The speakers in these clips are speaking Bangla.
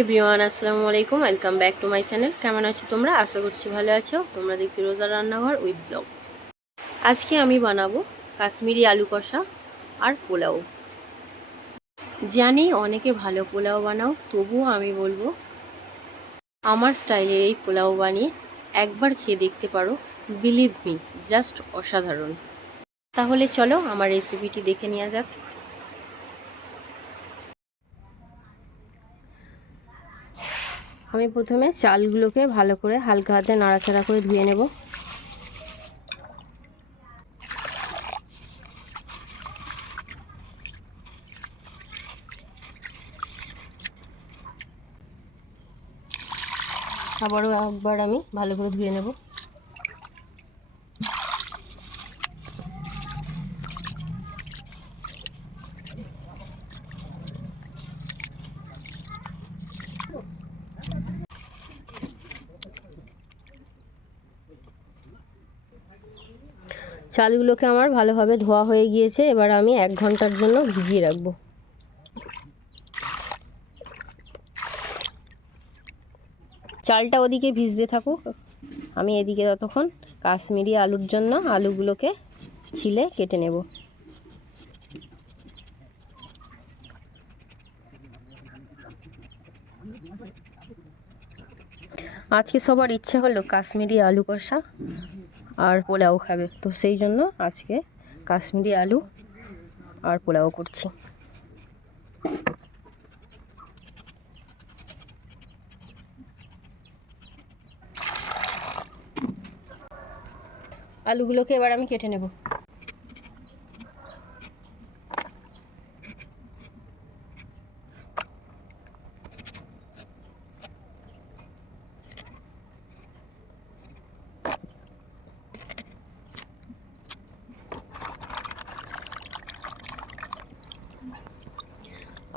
এভরিওয়ান, আসসালামু আলাইকুম। Welcome back to my channel. কেমন আছো তোমরা? আশা করছি ভালো আছো। তোমরা দেখছি রোজার রান্নাঘর উইথ ব্লগ। আজকে আমি বানাবো কাশ্মীরি আলু কষা আর পোলাও। জানি অনেকে ভালো পোলাও বানাও, তবুও আমি বলবো আমার স্টাইলের এই পোলাও বানিয়ে একবার খেয়ে দেখতে পারো। বিলিভ মি, জাস্ট অসাধারণ। তাহলে চলো আমার রেসিপিটি দেখে নেওয়া যাক। আমি প্রথমে চালগুলোকে ভালো করে হালকা হাতে নাড়াচাড়া করে ধুয়ে নেব। আবারও একবার আমি ভালো করে ধুয়ে নেব। চালগুলোকে আমার ভালোভাবে ধোয়া হয়ে গিয়েছে। এবার আমি 1 ঘন্টার জন্য ভিজিয়ে রাখবো। চালটা ওদিকে ভিজতে থাকুক, আমি এদিকে ততক্ষণ কাশ্মীরি আলুর জন্য আলুগুলোকে ছিলে কেটে নেব। আজকে সবার ইচ্ছে হলো কাশ্মীরি আলু কষা আর পোলাও খাবে, তো সেই জন্য আজকে কাশ্মীরি আলু আর পোলাও করছি। আলুগুলোকে এবার আমি কেটে নেব।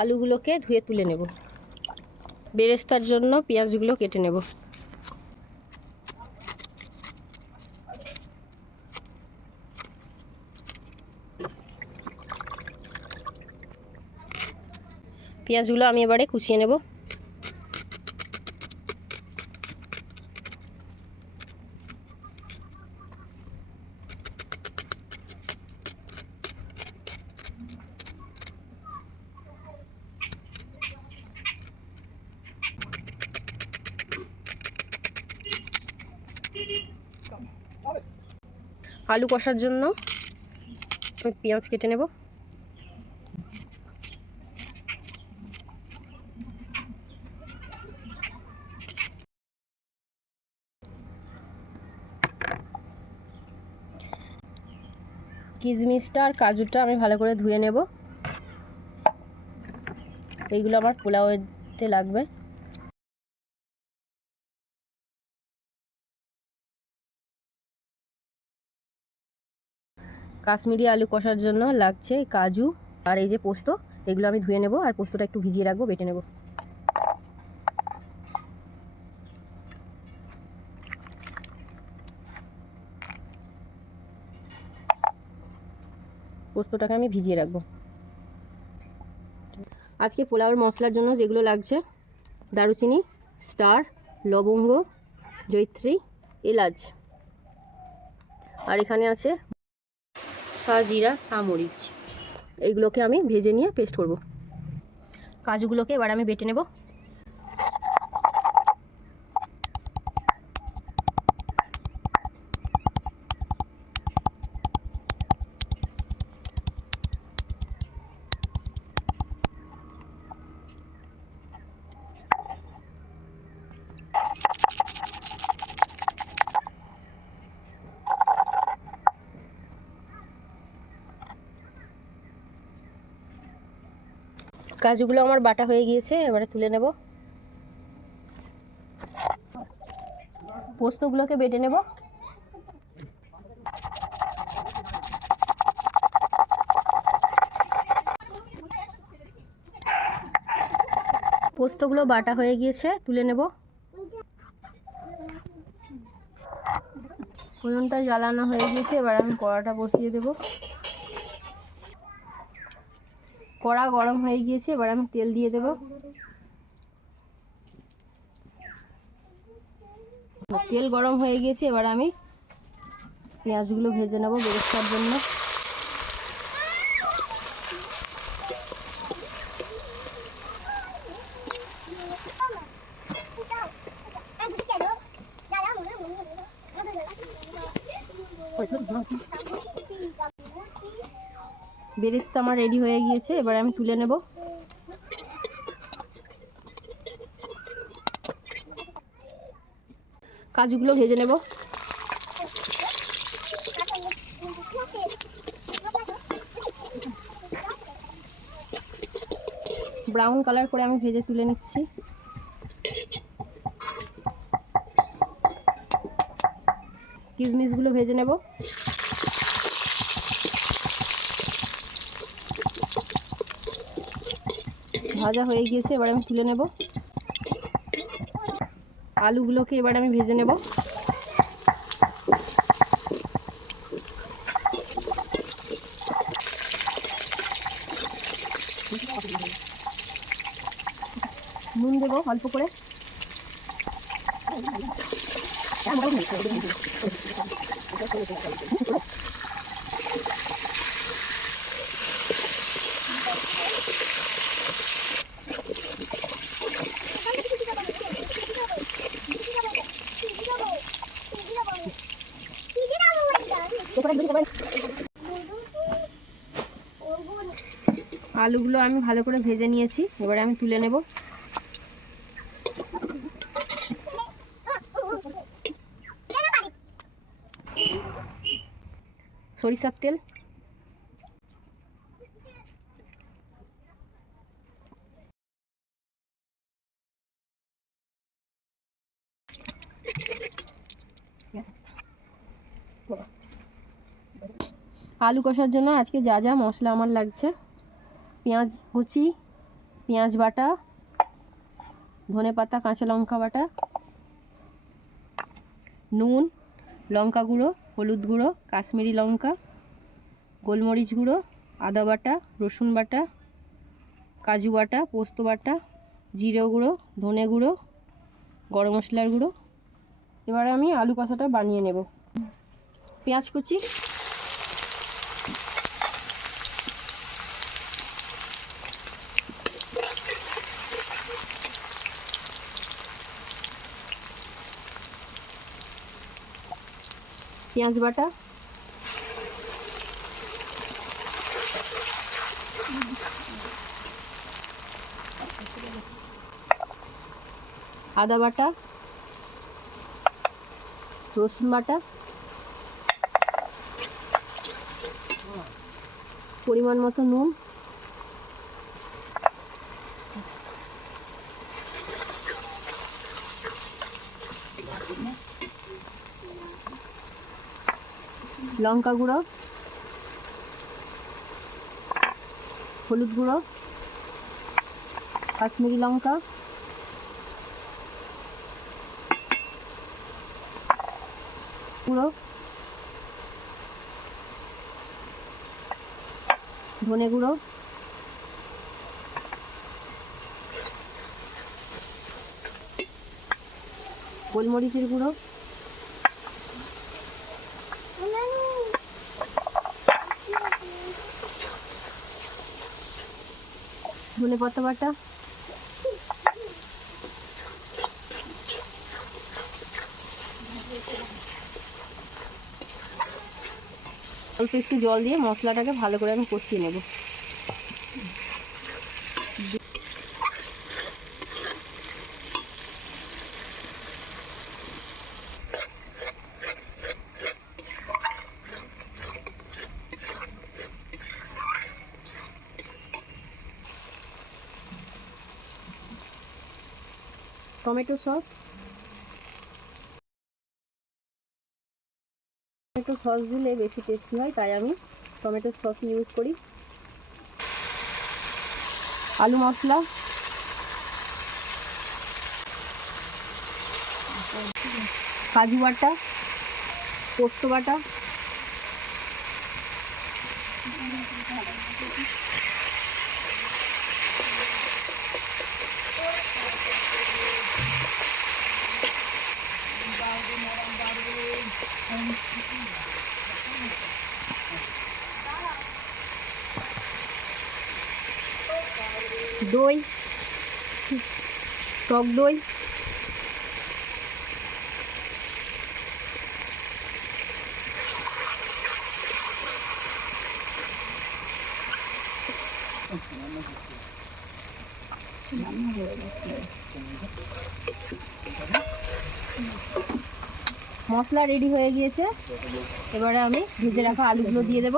আলুগুলোকে ধুয়ে তুলে নেব। বেরেস্তার জন্য পেঁয়াজগুলো কেটে নেব। পেঁয়াজগুলো আমি এবারে কুচিয়ে নেব। আলু কষার জন্য আমি পেঁয়াজ কেটে নেব। কিশমিশটা আর কাজুটা আমি ভালো করে ধুয়ে নেব। এইগুলো আমার পোলাওতে লাগবে। কাশ্মীরি আলু কষার জন্য লাগছে কাজু আর এই যে পোস্ত, এগুলো আমি ধুয়ে নেব আর পোস্তটা একটু ভিজিয়ে রাখবো, বেটে নেব। পোস্তটাকে আমি ভিজিয়ে রাখবো। আজকে পোলাওর মশলার জন্য যেগুলো লাগছে: দারুচিনি, স্টার, লবঙ্গ, জয়িত্রী, এলাচ, আর এখানে আছে সাজিরা, সামরিচ। এইগুলোকে আমি ভেজে নিয়ে পেস্ট করব। কাজুগুলোকে এবার আমি বেটে নেব। কাজুগুলো আমার বাটা হয়ে গিয়েছে, এবারে তুলে নেব। পোস্তগুলোকে বেটে নেব। পোস্তগুলো বাটা হয়ে গিয়েছে, তুলে নেব। উনুনটা জ্বালানো হয়ে গিয়েছে, এবার আমি কড়াটা বসিয়ে দেব। কড়া গরম হয়ে গিয়েছে, এবার আমি তেল দিয়ে দেব। তেল গরম হয়ে গিয়েছে, এবার আমি পেঁয়াজগুলো ভেজে নেব বেরেস্তার জন্য। বেরেস্তা আমার রেডি হয়ে গিয়েছে, এবার আমি তুলে নেব। কাজুগুলো ভেজে নেব। ব্রাউন কালার করে আমি ভেজে তুলে নিচ্ছি। কিশমিশগুলো ভেজে নেব। ভাজা হয়ে গিয়েছে, এবার আমি তুলে নেব। আলুগুলোকে এবার আমি ভেজে নেব। নুন দেবো অল্প করে। আলুগুলো আমি ভালো করে ভেজে নিয়েছি, এবারে আমি তুলে নেব। সরিষার তেল, আলু কষার জন্য আজকে যা যা মশলা আমার লাগছে: পেঁয়াজ কুচি, পেঁয়াজ বাটা, ধনেপাতা, কাঁচা লঙ্কা বাটা, নুন, লঙ্কা গুঁড়ো, হলুদ গুঁড়ো, কাশ্মীরি লঙ্কা, গোলমরিচ গুঁড়ো, আদা বাটা, রসুন বাটা, কাজু বাটা, পোস্ত বাটা, জিরে গুঁড়ো, ধনে গুঁড়ো, গরম মশলার গুঁড়ো। এবারে আমি আলু কষাটা বানিয়ে নেব। পেঁয়াজ কুচি, পেঁয়াজ বাটা, আদা বাটা, রসুন বাটা, পরিমাণ মতো নুন, লঙ্কা গুঁড়ো, হলুদ গুঁড়ো, কাশ্মীরি লঙ্কা, গুঁড়ো, ধনে গুঁড়ো, গোলমরিচের গুঁড়ো, ধনেপাতা বাটা, অল্প একটু জল দিয়ে মশলাটাকে ভালো করে আমি কষিয়ে নেব। টমেটো সস, টমেটো সস দিলে বেশি টেস্টি হয়, তাই আমি টমেটো সস ইউজ করি। আলু মশলা, কাজু বাটা, পোস্ত বাটা, দই, টক দই, মশলা রেডি হয়ে গিয়েছে। এবারে আমি ভেজে রাখা আলুগুলো দিয়ে দেব।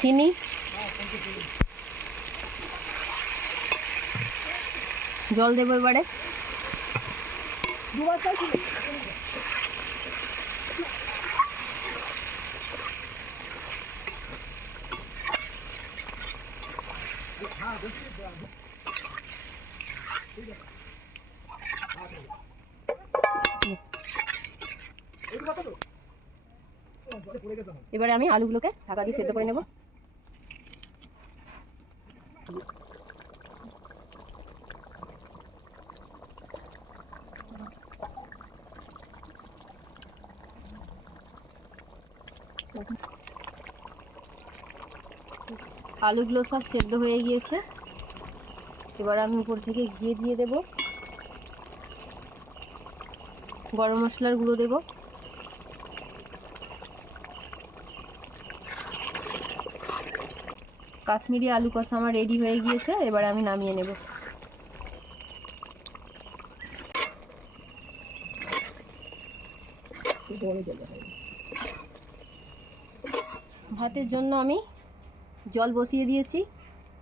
চিনি, জল দেবো এবারে। এবারে আমি আলুগুলোকে ঢাকা দিয়ে সেদ্ধ করে নেব। আলুগুলো সব সেদ্ধ হয়ে গিয়েছে। এবার আমি উপর থেকে ঘি দিয়ে দেব, গরম মশলার গুঁড়ো দেব, কাশ্মীরি আলু কষা আমার রেডি হয়ে গিয়েছে। এবার আমি নামিয়ে নেব। ভাতের জন্য আমি জল বসিয়ে দিয়েছি।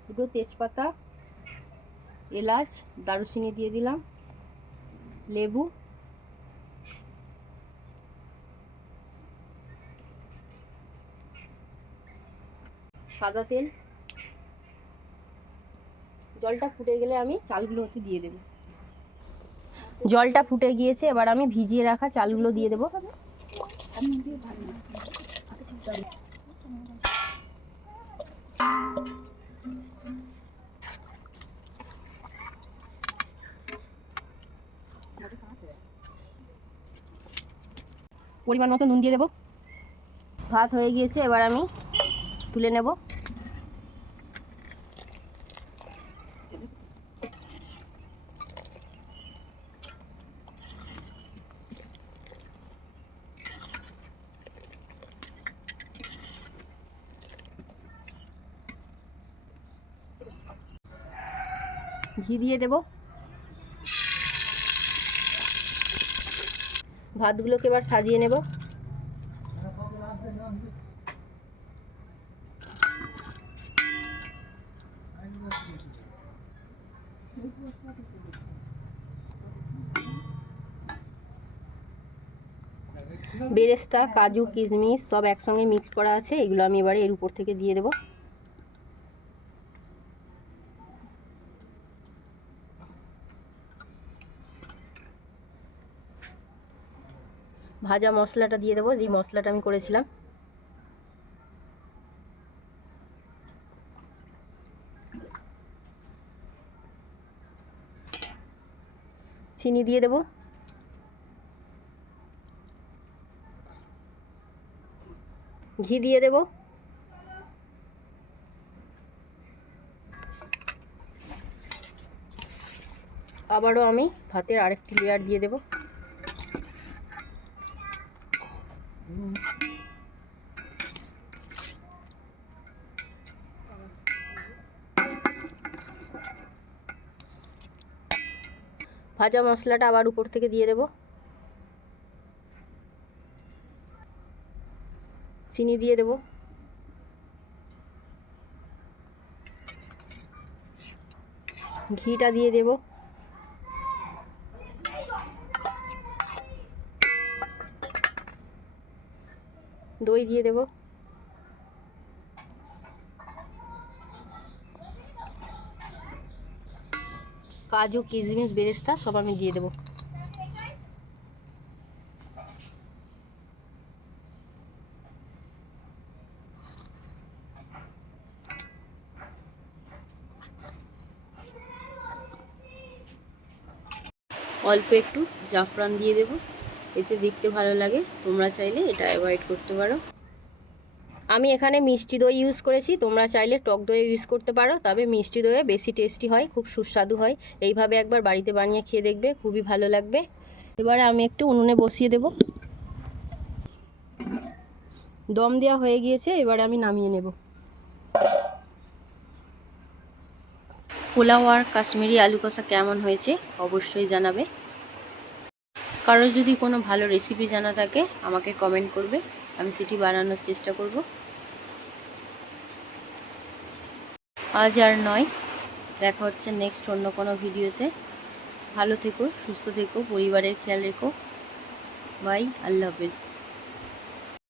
দুটো তেজপাতা, এলাচ, দারুচিনি দিয়ে দিলাম, লেবু, সাদা তেল। জলটা ফুটে গেলে আমি চালগুলো ওতে দিয়ে দেব। জলটা ফুটে গিয়েছে, এবার আমি ভিজিয়ে রাখা চালগুলো দিয়ে দেব। পরিমাণ মতো নুন দিয়ে দেব। ভাত হয়ে গিয়েছে, এবার আমি তুলে নেব। ঘি দিয়ে দেব। ভাতগুলোকে এবার সাজিয়ে নেব। বেরেস্তা, কাজু, কিশমিশ সব একসঙ্গে মিক্স করা আছে, এগুলো আমি এবারে এর উপর থেকে দিয়ে দেব। ভাজা মশলাটা দিয়ে দেবো, যে মশলাটা আমি করেছিলাম। চিনি দিয়ে দেব। ঘি দিয়ে দেব। আবারও আমি ভাতের আরেকটি লেয়ার দিয়ে দেব। ভাজা মশলাটা আবার উপর থেকে দিয়ে দেব। চিনি দিয়ে দেব। ঘিটা দিয়ে দেব। দই দিয়ে দেব। কাজু, কিশমিশ, বেরেস্তা সব আমি দিয়ে দেবো। অল্প একটু জাফরান দিয়ে দেব, এতে দেখতে ভালো লাগে। তোমরা চাইলে এটা অ্যাভয়েড করতে পারো। আমি এখানে মিষ্টি দই ইউজ করেছি, তোমরা চাইলে টক দই ইউজ করতে পারো, তবে মিষ্টি দইয়ে বেশি টেস্টি হয়, খুব সুস্বাদু হয়। এইভাবে একবার বাড়িতে বানিয়ে খেয়ে দেখবে, খুবই ভালো লাগবে। এবারে আমি একটু উনুনে বসিয়ে দেব। দম দেওয়া হয়ে গিয়েছে, এবারে আমি নামিয়ে নেব। পোলাও আর কাশ্মীরি আলু কষা কেমন হয়েছে অবশ্যই জানাবে। কারো যদি কোনো ভালো রেসিপি জানা থাকে আমাকে কমেন্ট করবে, আমি সেটি বানানোর চেষ্টা করব। আজ আর নয়, দেখা হচ্ছে নেক্সট অন্য কোনো ভিডিওতে। ভালো থেকো, সুস্থ থেকো, পরিবারের খেয়াল রেখো। বাই, আল্লাহ হাফেজ।